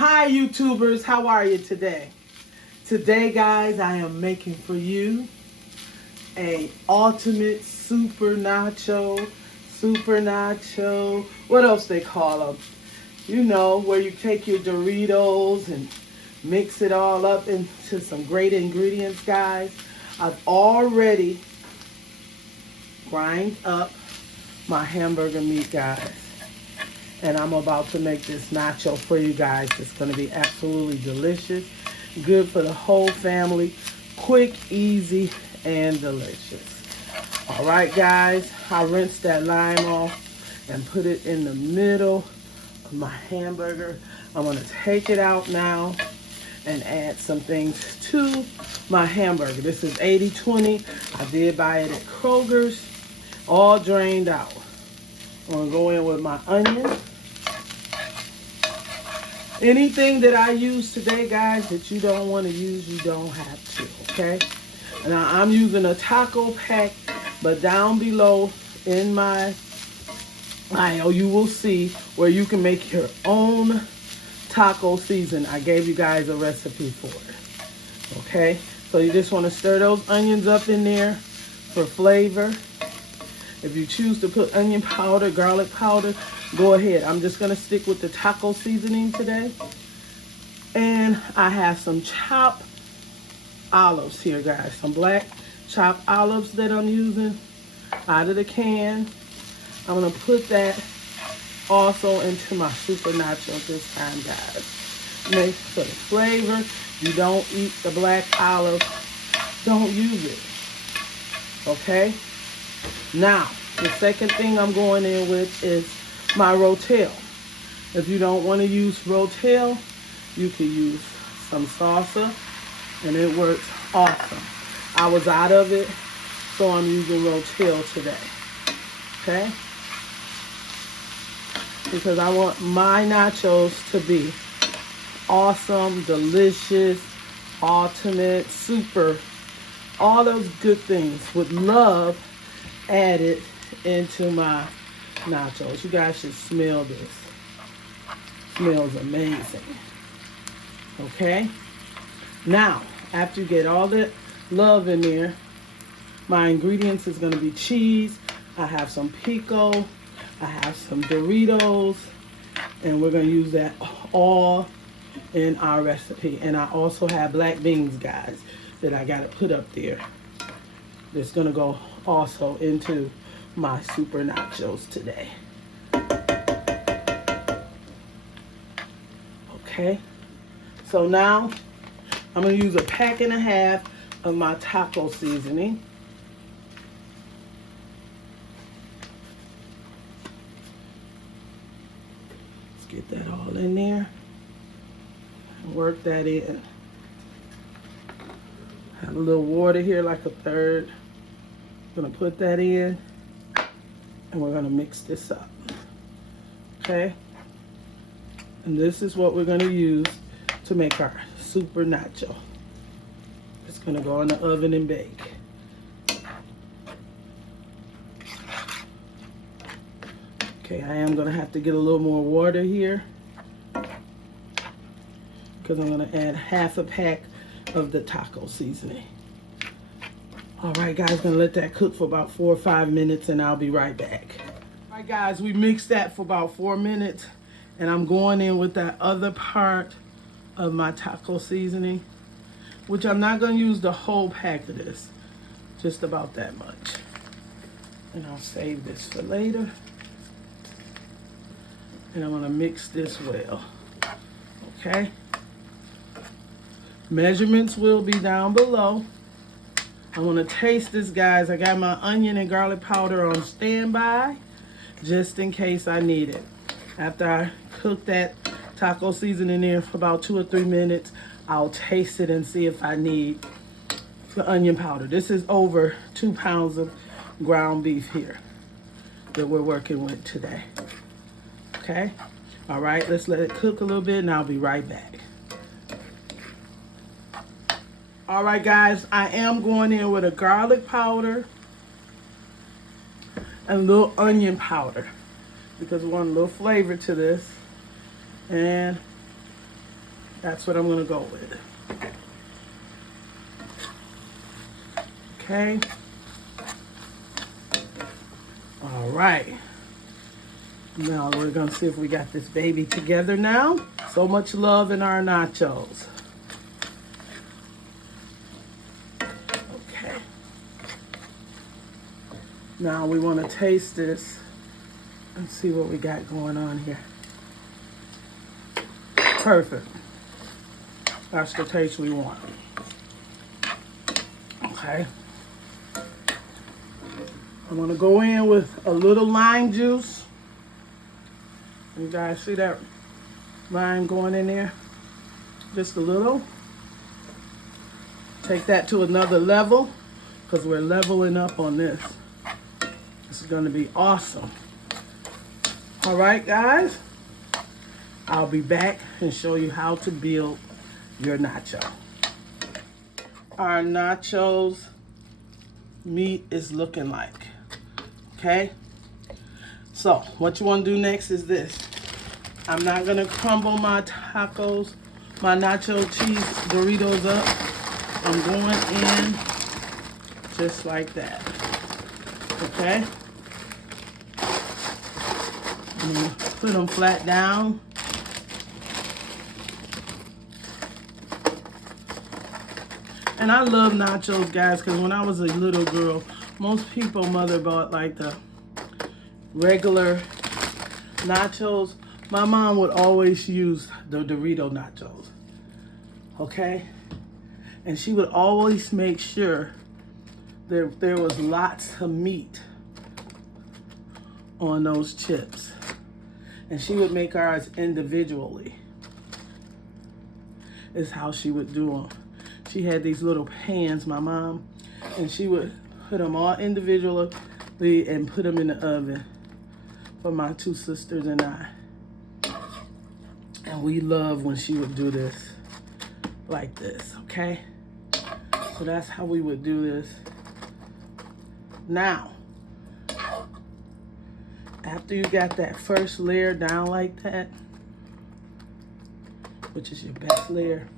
Hi YouTubers, how are you today? Today guys, I am making for you a ultimate super nacho, what else they call them? You know, where you take your Doritos and mix it all up into some great ingredients, guys. I've already grind up my hamburger meat, guys. And I'm about to make this nacho for you guys. It's going to be absolutely delicious. Good for the whole family. Quick, easy, and delicious. All right, guys. I rinsed that lime off and put it in the middle of my hamburger. I'm going to take it out now and add some things to my hamburger. This is 80/20. I did buy it at Kroger's. All drained out. I'm going to go in with my onion. Anything that I use today, guys, that you don't want to use, you don't have to, okay? And I'm using a taco pack, but down below in my bio, you will see where you can make your own taco season. I gave you guys a recipe for it, okay? So you just want to stir those onions up in there for flavor. If you choose to put onion powder, garlic powder, go ahead. I'm just going to stick with the taco seasoning today. And I have some chopped olives here, guys. Some black chopped olives that I'm using out of the can. I'm going to put that also into my super nacho this time, guys. Make for the flavor. You don't eat the black olive, don't use it. Okay? Now, the second thing I'm going in with is my rotel. If you don't want to use rotel, you can use some salsa, and it works awesome. I was out of it, so I'm using rotel today. Okay? Because I want my nachos to be awesome, delicious, ultimate, super, all those good things with love added into my nachos. You guys should smell this. Smells amazing. Okay? Now, after you get all that love in there, my ingredients is going to be cheese. I have some pico. I have some Doritos. And we're going to use that all in our recipe. And I also have black beans, guys, that I got to put up there. That's going to go also into my super nachos today. Okay, so now I'm going to use a pack and a half of my taco seasoning. Let's get that all in there and work that in. Have a little water here, like a third. I'm going to put that in, and we're going to mix this up. Okay? And this is what we're going to use to make our super nacho. It's going to go in the oven and bake. Okay, I am going to have to get a little more water here, because I'm going to add half a pack of the taco seasoning. All right, guys, gonna let that cook for about 4 or 5 minutes, and I'll be right back. All right, guys, we mixed that for about 4 minutes, and I'm going in with that other part of my taco seasoning, which I'm not gonna use the whole pack of this, just about that much. And I'll save this for later. And I'm gonna mix this well, okay? Measurements will be down below. I want to taste this, guys. I got my onion and garlic powder on standby just in case I need it. After I cook that taco seasoning in for about 2 or 3 minutes, I'll taste it and see if I need the onion powder. This is over 2 pounds of ground beef here that we're working with today. Okay? All right, let's let it cook a little bit, and I'll be right back. All right, guys, I am going in with a garlic powder and a little onion powder because we want a little flavor to this. And That's what I'm gonna go with. Okay. All right. Now we're gonna see if we got this baby together now. So much love in our nachos. Okay. Now we want to taste this and see what we got going on here. Perfect. That's the taste we want. Okay. I'm gonna go in with a little lime juice. You guys see that lime going in there? Just a little. Take that to another level because we're leveling up on this. This is gonna be awesome. All right, guys. I'll be back and show you how to build your nacho. Our nachos meat is looking like. Okay? So, what you want to do next is this. I'm not going to crumble my tacos, my nacho cheese Doritos up. I'm going in just like that. Okay? I'm going to put them flat down. And I love nachos, guys, because when I was a little girl, most people, mother bought like the regular nachos. My mom would always use the Dorito nachos, okay? And she would always make sure there was lots of meat on those chips. And she would make ours individually, is how she would do them. She had these little pans, my mom, and she would put them all individually and put them in the oven for my two sisters and I. And we love when she would do this like this, okay? So that's how we would do this. Now, after you got that first layer down like that, which is your best layer,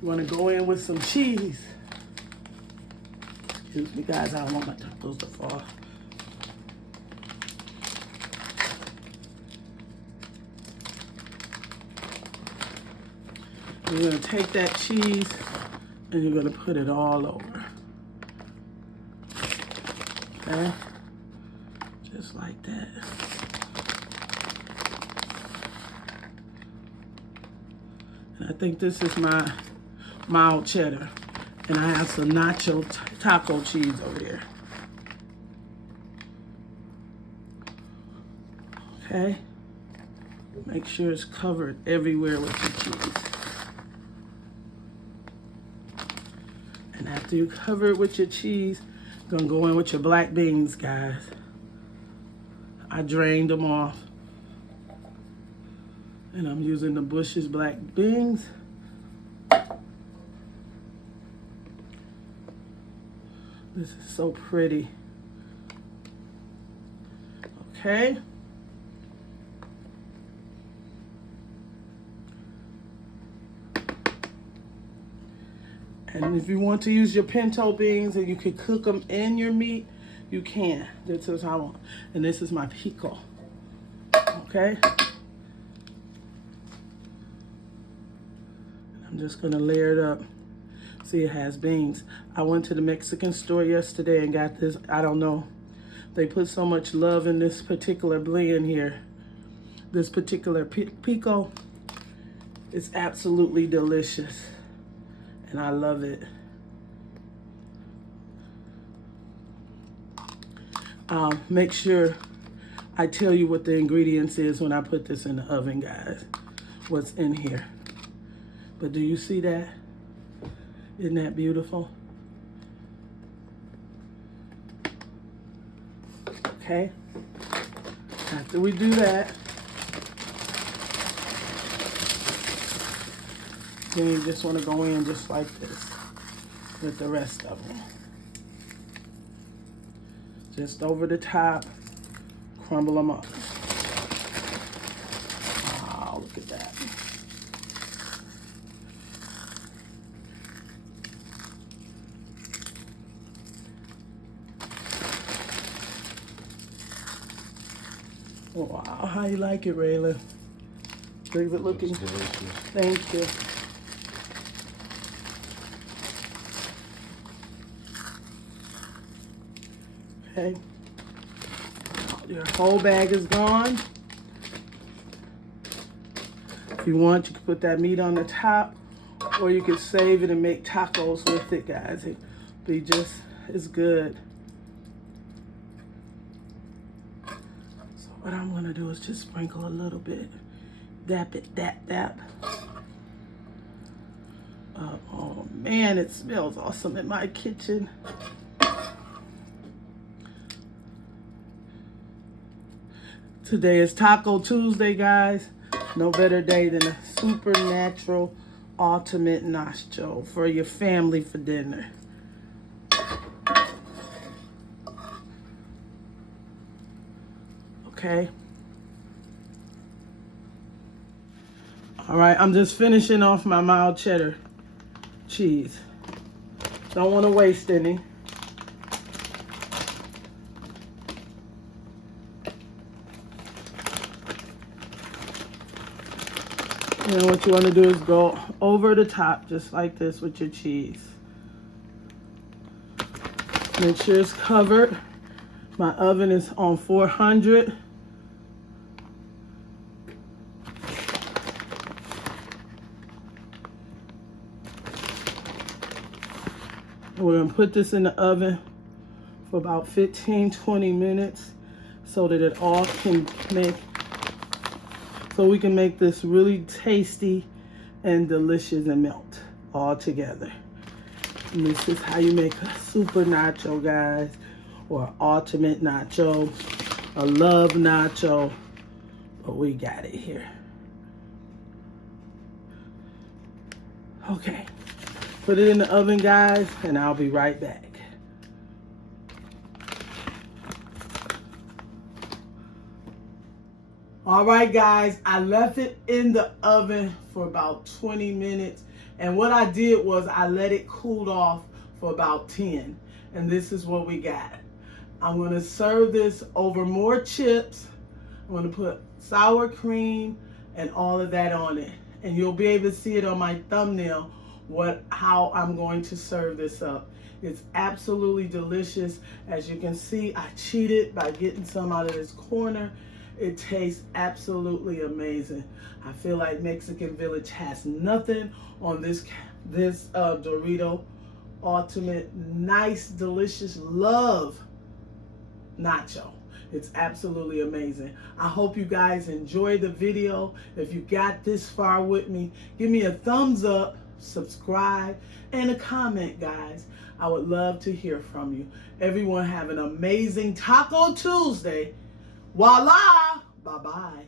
you want to go in with some cheese. Excuse me, guys, I don't want my tacos to fall. You're going to take that cheese and you're going to put it all over. Okay? Just like that. And I think this is my mild cheddar. And I have some nacho taco cheese over here. Okay? Make sure it's covered everywhere with your cheese. And after you cover it with your cheese, you're gonna go in with your black beans, guys. I drained them off. And I'm using the Bush's black beans. This is so pretty. Okay. And if you want to use your pinto beans and you can cook them in your meat, you can. This is how I want. And this is my pico. Okay. I'm just gonna layer it up. See, it has beans. I went to the Mexican store yesterday and got this. I don't know. They put so much love in this particular blend here. This particular pico. It's absolutely delicious. And I love it. Make sure I tell you what the ingredients is when I put this in the oven, guys. What's in here. But do you see that? Isn't that beautiful? Okay. After we do that, then you just want to go in just like this with the rest of them. Just over the top, crumble them up. Oh, look at that. Wow, how you like it, Rayla? Is it looking? Thank you. Okay. Your whole bag is gone. If you want, you can put that meat on the top, or you can save it and make tacos with it, guys. It'll be just as good. So what I'm gonna do is just sprinkle a little bit. Dap it, dap. Oh man, it smells awesome in my kitchen. Today is Taco Tuesday, guys. No better day than a supernatural ultimate nacho for your family for dinner. Okay. All right, I'm just finishing off my mild cheddar cheese. Don't want to waste any. And what you want to do is go over the top just like this with your cheese. Make sure it's covered. My oven is on 400. We're going to put this in the oven for about 15-20 minutes so that it all can make, so we can make this really tasty and delicious and melt all together. And this is how you make a super nacho, guys, or ultimate nacho, a love nacho, but we got it here. Okay, put it in the oven, guys, and I'll be right back. All right, guys, I left it in the oven for about 20 minutes. And what I did was I let it cool off for about 10. And this is what we got. I'm going to serve this over more chips. I'm going to put sour cream and all of that on it. And you'll be able to see it on my thumbnail how I'm going to serve this up. It's absolutely delicious. As you can see, I cheated by getting some out of this corner. It tastes absolutely amazing. I feel like Mexican Village has nothing on this Dorito Ultimate Nice Delicious Love Nacho. It's absolutely amazing. I hope you guys enjoyed the video. If you got this far with me, give me a thumbs up, subscribe, and a comment, guys. I would love to hear from you. Everyone have an amazing Taco Tuesday. Voila! Bye-bye.